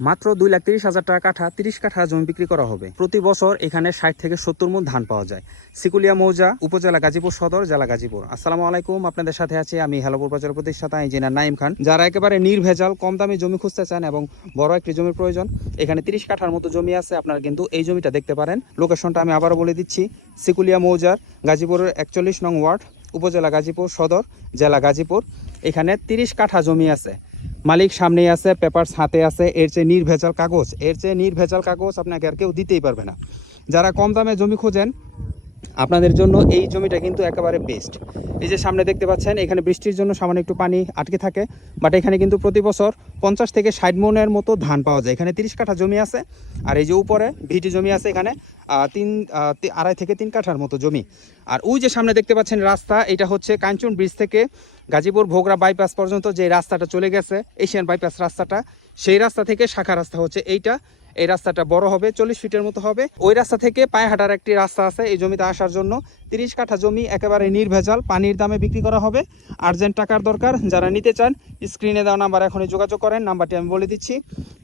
মাত্র 2,30,000 টাকা কাঠা 30 কাঠা জমি বিক্রি করা হবে। প্রতি বছর এখানে 60 থেকে 70 মণ ধান পাওয়া যায়। সিকুলিয়া মৌজা, উপজেলা গাজীপুর সদর, জেলা গাজীপুর। আসসালামু আলাইকুম, আপনাদের সাথে আছি আমি হেলোপুর বাজার প্রতিষ্ঠাতা ইঞ্জিনিয়ার নাইম খান। যারা একেবারে নির্ভেজাল কম দামে জমি খুঁজতে চান এবং বড় একটি জমির প্রয়োজন, এখানে 30 কাঠার মতো জমি আছে, আপনারা কিন্তু এই জমিটা দেখতে পারেন। লোকেশনটা আমি আবারও বলে দিচ্ছি, সিকুলিয়া মৌজার গাজীপুরের 41 নং ওয়ার্ড, উপজেলা গাজীপুর সদর, জেলা গাজীপুর। এখানে 30 কাঠা জমি আছে, মালিক সামনেই আছে, পেপারস হাতে আছে। এর চেয়ে নির্ভেজাল কাগজ আপনাকে আর কেউ দিতেই পারবে না। যারা কম দামে জমি খোঁজেন আপনাদের জন্য এই জমিটা কিন্তু একেবারে বেস্ট। এই যে সামনে দেখতে পাচ্ছেন, এখানে বৃষ্টির জন্য সামান্য একটু পানি আটকে থাকে, বাট এখানে কিন্তু প্রতি বছর 50 থেকে 60 মণের মতো ধান পাওয়া যায়। এখানে 30 কাঠা জমি আছে, আর এই যে উপরে ভিটি জমি আছে, এখানে 2.5 থেকে 3 কাঠার মতো জমি। আর ওই যে সামনে দেখতে পাচ্ছেন রাস্তা, এটা হচ্ছে কাঞ্চন ব্রিজ থেকে গাজীপুর ভোগড়া বাইপাস পর্যন্ত যে রাস্তাটা চলে গেছে, এশিয়ান বাইপাস রাস্তাটা, সেই রাস্তা থেকে শাখা রাস্তা হচ্ছে এইটা। এই রাস্তাটা বড় হবে, 40 ফিটের মতো হবে। ওই রাস্তা থেকে পায়ে হাঁটার একটি রাস্তা আছে এই জমিতে আসার জন্য। 30 কাঠা জমি একেবারে নির্ভেজাল, পানির দামে বিক্রি করা হবে। আর্জেন্ট টাকার দরকার, যারা নিতে চান স্ক্রিনে দেওয়া নাম্বার এখনই যোগাযোগ করেন। নাম্বারটি আমি বলে দিচ্ছি,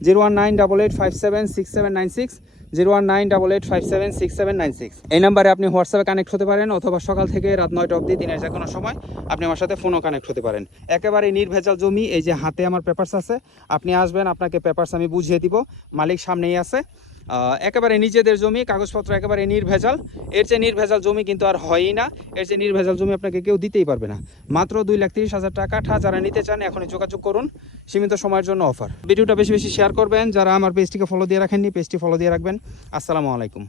01988576796, 01988576796। এই নাম্বারে আপনি হোয়াটসঅ্যাপে কানেক্ট হতে পারেন, অথবা সকাল থেকে রাত 9টা অবধি দিনের যে কোনো সময় আপনি আমার সাথে ফোনও কানেক্ট হতে পারেন। একেবারে নির্ভেজাল জমি। এই যে হাতে আমার পেপারস আছে, আপনি আসবেন, আপনাকে পেপারস আমি বুঝিয়ে দিব, মালিক সামনেই আছে। একেবারে নিজেদের জমি, কাগজপত্র একেবারে নির্ভেজাল। এর চেয়ে নির্ভেজাল জমি কিন্তু আর হয়ই না। এর চেয়ে নির্ভেজাল জমি আপনাকে কেউ দিতেই পারবে না। মাত্র 2,30,000 টাকা কাঠা। যারা নিতে চান এখনই যোগাযোগ করুন, সীমিত সময়ের জন্য অফার। ভিডিওটা বেশি বেশি শেয়ার করবেন। যারা আমার পেজটিকে ফলো দিয়ে রাখেননি, পেজটি ফলো দিয়ে রাখবেন। আসসালামু আলাইকুম।